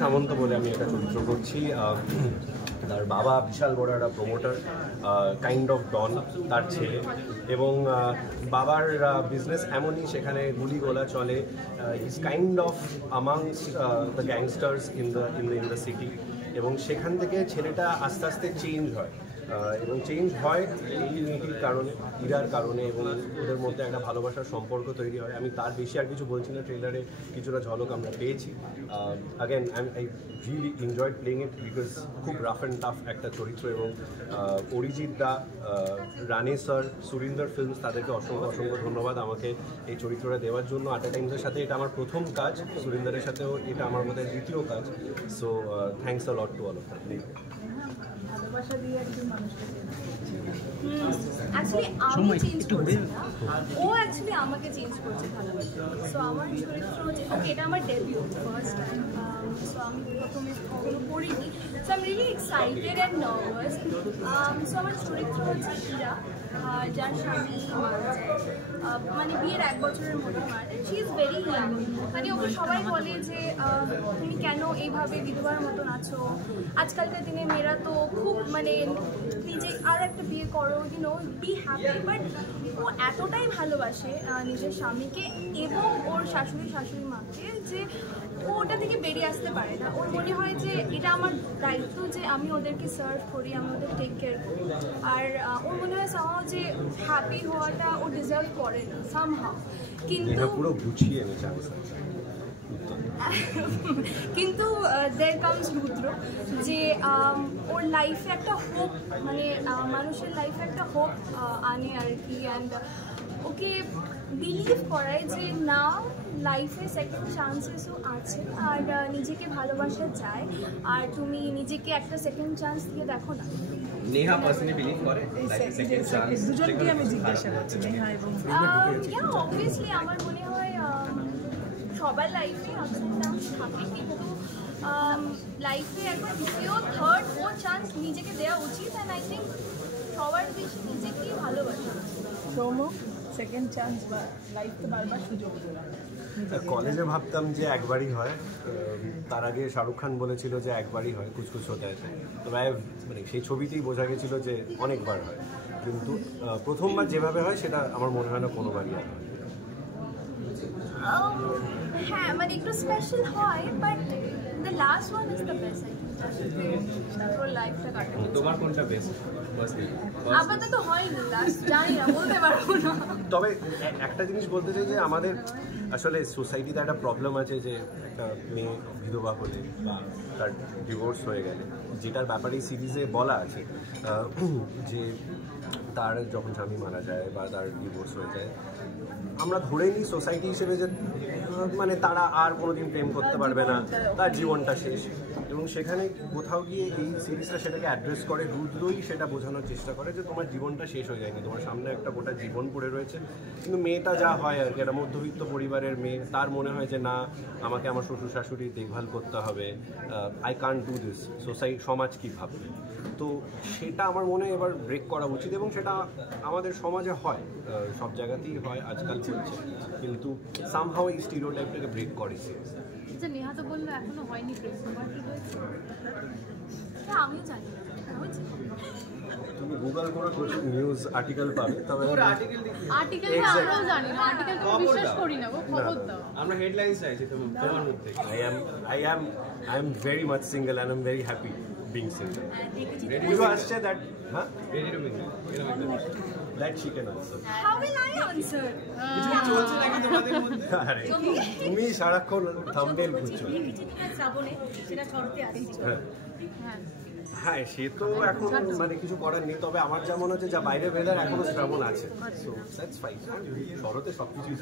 সামন্ত বলে আমি একটা চরিত্র করছি। তার বাবা বিশাল বড় একটা প্রমোটার, কাইন্ড অফ ডন তার ছেলে, এবং বাবার বিজনেস এমনই সেখানে গুলিগোলা চলে। Is kind of amongst the gangsters in the city, এবং সেখান থেকে ছেলেটা আস্তে আস্তে চেঞ্জ হয়, এবং চেঞ্জ হয় এই মেয়েটির কারণে, ইরার কারণে, এবং ওদের মধ্যে একটা ভালোবাসার সম্পর্ক তৈরি হয়। আমি তার বেশি আর কিছু বলছি না, ট্রেলারে কিছুটা ঝলক আমরা পেয়েছি। Again I really enjoyed playing it because খুব রাফ অ্যান্ড টাফ একটা চরিত্র, এবং অরিজিৎ দা, রানে স্যার, সুরিন্দর ফিল্মস, তাদেরকে অসংখ্য অসংখ্য ধন্যবাদ আমাকে এই চরিত্রটা দেওয়ার জন্য। আটা টাইমসের সাথে এটা আমার প্রথম কাজ, সুরিন্দরের সাথেও এটা আমার মধ্যে দ্বিতীয় কাজ। So thanks a lot to all of that. Actually আমি চেঞ্জ করছি না, ও অ্যাকচুয়ালি আমাকে চেঞ্জ করছে ভালোবাসা। সো আমার চরিত্র হচ্ছে, ওকে এটা আমার ডেবিউ ফার্স্ট টাইম, সো আমি প্রথমে কখনো পড়িনি, so I am really excited and nervous. So আমার চরিত্র হচ্ছে ইরা, যার স্বামী মারা যায়, মানে বিয়ের 1 বছরের মধ্যে মারা যায়। শি ইজ ভেরি ইয়াং, মানে ওকে সবাই বলে যে তুমি কেন এইভাবে বিধবার মতন আছো, আজকালকার দিনে মেয়েরা তো খুব মানে নিজে আর একটা বিয়ে করো, ইউনো বি হ্যাপি। বাট ও এতটাই ভালোবাসে নিজের স্বামীকে এবং ওর শাশুড়ি মাকে যে ও ওটা থেকে বেরিয়ে আসতে পারে না। ওর মনে হয় যে এটা আমার দায়িত্ব যে আমি ওদেরকে সার্ভ করি, আমি ওদের টেক কেয়ার করি। আর ওর মনে হয় সামহাও যে হ্যাপি হওয়াটা ও ডিজার্ভ করে না সামহাও, কিন্তু পুরো গুছিয়ে কিন্তু দেয়ার কামস রুদ্র, যে ওর লাইফে একটা হোপ, মানে মানুষের লাইফে একটা হোপ আনে আর কি, অ্যান্ড ওকে বিলিভ করায় যে না, লাইফে সেকেন্ড চান্সেসও আছে, আর নিজেকে ভালোবাসা যায়, আর তুমি নিজেকে একটা সেকেন্ড চান্স দিয়ে দেখো না। নেহা পার্সোনালি বিলিভ করে সেকেন্ড চান্স? দুজনকে আমি জিজ্ঞাসা করছি, নেহা এবং অবভিয়াসলি আমার মনে হয় সবার লাইফে আপস অ্যান্ড ডাউনস থাকে, কিন্তু লাইফে একবার দ্বিতীয়, থার্ড, ফোর্থ চান্স নিজেকে দেওয়া উচিত। অ্যান্ড আই থিঙ্ক সবার বেশি নিজেকেই ভালোবাসা। প্রোমো সেকেন্ড চান্স বা লাইফে বারবার সুযোগ। কলেজে ভাবতাম যে একবারই হয়, তার আগে শাহরুখ খান বলেছিল যে একবারই হয় কুছ কুছ হোতা হ্যায়, তবে মানে সেই ছবিতেই বোঝা গেছিল যে অনেকবার হয়, কিন্তু প্রথমবার যেভাবে হয় সেটা আমার মনে হয় না কোনোবারই হয়। হ্যাঁ, মানে একটু স্পেশাল হয়, but the last one is the best. লাইফটা কাটে। তোমার কোনটা বেস্ট? আপাতত হয়নি, লাস্ট জানি না, বলতে পারবো না। তবে একটা জিনিস বলতে চাই যে আমাদের আসলে সোসাইটিতে একটা প্রবলেম আছে যে একটা মেয়ে বিধবা হলে বা তার ডিভোর্স হয়ে গেলে, যেটার ব্যাপারে সিরিজে বলা আছে যে তার যখন স্বামী মারা যায় বা তার ডিভোর্স হয়ে যায়, আমরা ধরে নিই সোসাইটি হিসেবে যে মানে তারা আর কোনোদিন প্রেম করতে পারবে না, তার জীবনটা শেষ। এবং সেখানে কোথাও গিয়ে এই সিরিজটা সেটাকে অ্যাড্রেস করে, রুদ্রই সেটা বোঝানোর চেষ্টা করে যে তোমার জীবনটা শেষ হয়ে যায়নি, তোমার সামনে একটা গোটা জীবন পড়ে রয়েছে। কিন্তু মেয়েটা যা হয় আর কি, একটা মধ্যবিত্ত পরিবারের মেয়ে, তার মনে হয় যে না, আমাকে আমার শ্বশুর শাশুড়ির দেখভাল করতে হবে, আই কান্ট ডু দিস, সমাজ কী ভাববে। তো সেটা আমার মনে হয় এবার ব্রেক করা উচিত, এবং সেটা আমাদের সমাজে হয়, সব জায়গাতেই হয় আজকাল চলছে, কিন্তু সামহাও এই স্টিরিওটাইপটাকে ব্রেক করে। আচ্ছা, নেহা তো বললো এখনো হয়নি প্রেম, তোমার কি হয়েছে? আমিও জানি না, তুমি গুগল করে প্রচুর নিউজ আর্টিকেল পাবে, তবে আর্টিকেল আমরাও জানি না, আর্টিকেল তো বিশ্বাস করি না, খবর দাও। আমরা হেডলাইনস চাইছি তোমার মধ্যে। I am very much single and I'm very happy being single. You asked that, huh? Ready to mingle. That she can answer. How will I answer? চলছে নাকি তোমাদের মধ্যে? আরে তুমি সারাক্ষণ থাম্বনেল খুঁজছো। হ্যাঁ, সে তো এখন মানে কিছু করার নেই, তবে আমার যা মনে হচ্ছে যা বাইরে ওয়েদার এখনো শ্রাবণ আছে, সো দ্যাটস ফাইন। শরতে সবকিছুই